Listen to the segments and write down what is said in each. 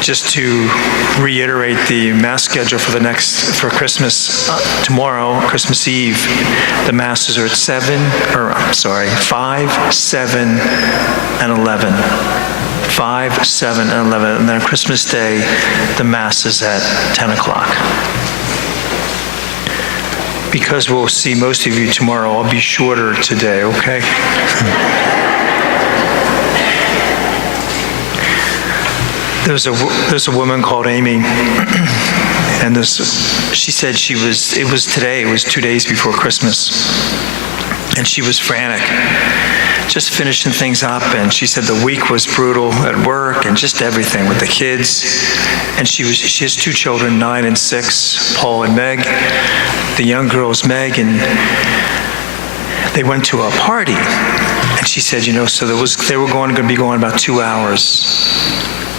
Just to reiterate the Mass schedule for Christmas, tomorrow, Christmas Eve, the Masses are at 5, 7, and 11. 5, 7, and 11. And then on Christmas Day, the Mass is at 10 o'clock. Because we'll see most of you tomorrow, I'll be shorter today, okay? There's a woman called Amy, and she said it was 2 days before Christmas, and she was frantic, just finishing things up, and she said the week was brutal at work and just everything with the kids, and she has 2 children, 9 and 6, Paul and Meg. The young girl is Meg, and they went to a party, and she said, so they were going to be going about 2 hours.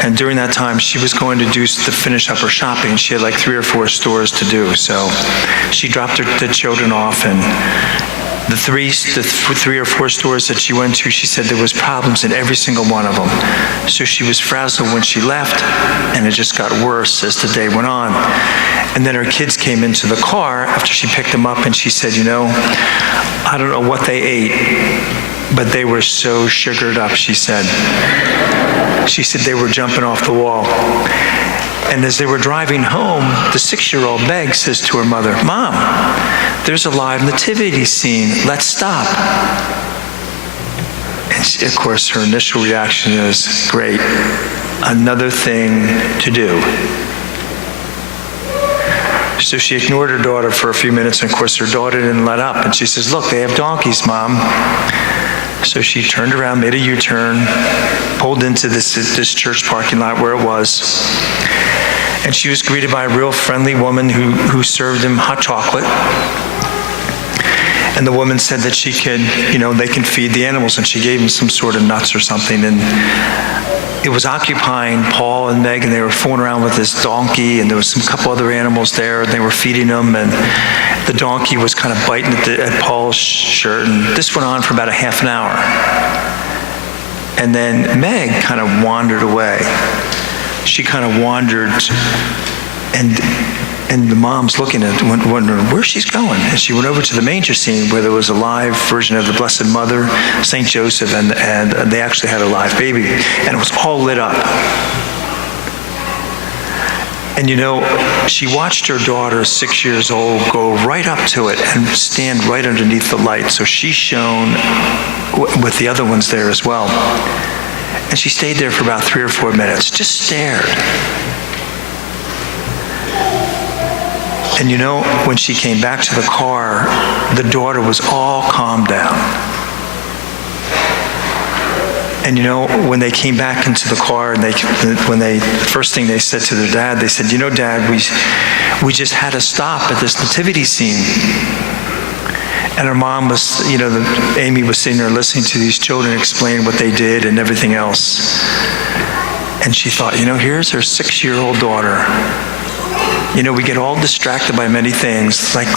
And during that time, she was going to finish up her shopping. She had like 3 or 4 stores to do. So she dropped the children off, and the 3 or 4 stores that she went to, she said there was problems in every single one of them. So she was frazzled when she left, and it just got worse as the day went on. And then her kids came into the car after she picked them up, and she said, I don't know what they ate, but they were so sugared up, she said. She said they were jumping off the wall. And as they were driving home, the 6-year-old Meg says to her mother, "Mom, there's a live nativity scene. Let's stop." And of course, her initial reaction is, great, another thing to do. So she ignored her daughter for a few minutes, and of course her daughter didn't let up. And she says, "Look, they have donkeys, Mom." So she turned around, made a U-turn, pulled into this church parking lot where it was. And she was greeted by a real friendly woman who served him hot chocolate. And the woman said that she could, they can feed the animals. And she gave him some sort of nuts or something. And it was occupying Paul and Meg, and they were fooling around with this donkey, and there was some couple other animals there, and they were feeding them, and the donkey was kind of biting at Paul's shirt, and this went on for about a half an hour. And then Meg kind of wandered away. She kind of wandered, and the mom's looking at it, wondering where she's going. And she went over to the manger scene where there was a live version of the Blessed Mother, St. Joseph, and they actually had a live baby. And it was all lit up. And she watched her daughter, 6 years old, go right up to it and stand right underneath the light. So she shone with the other ones there as well. And she stayed there for about 3 or 4 minutes, just stared. And when she came back to the car, the daughter was all calmed down. And when they came back into the car, and first thing they said to their dad, they said, "Dad, we just had to stop at this nativity scene." And her mom was, Amy was sitting there listening to these children explain what they did and everything else. And she thought, here's her 6-year-old daughter. We get all distracted by many things, like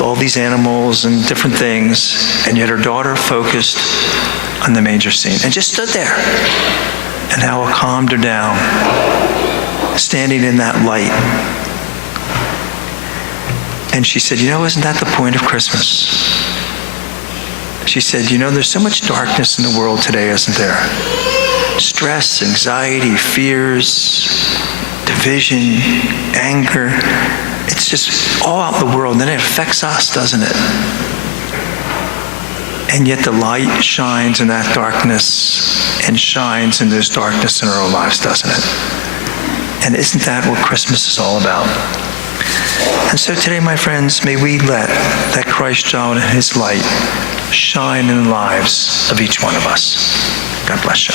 all these animals and different things, and yet her daughter focused on the manger scene and just stood there. And how it calmed her down, standing in that light. And she said, isn't that the point of Christmas? She said, there's so much darkness in the world today, isn't there? Stress, anxiety, fears, division, anger. It's just all out in the world, and then it affects us, doesn't it? And yet the light shines in that darkness and shines in this darkness in our own lives, doesn't it? And isn't that what Christmas is all about? And so today, my friends, may we let that Christ child and his light shine in the lives of each one of us. God bless you.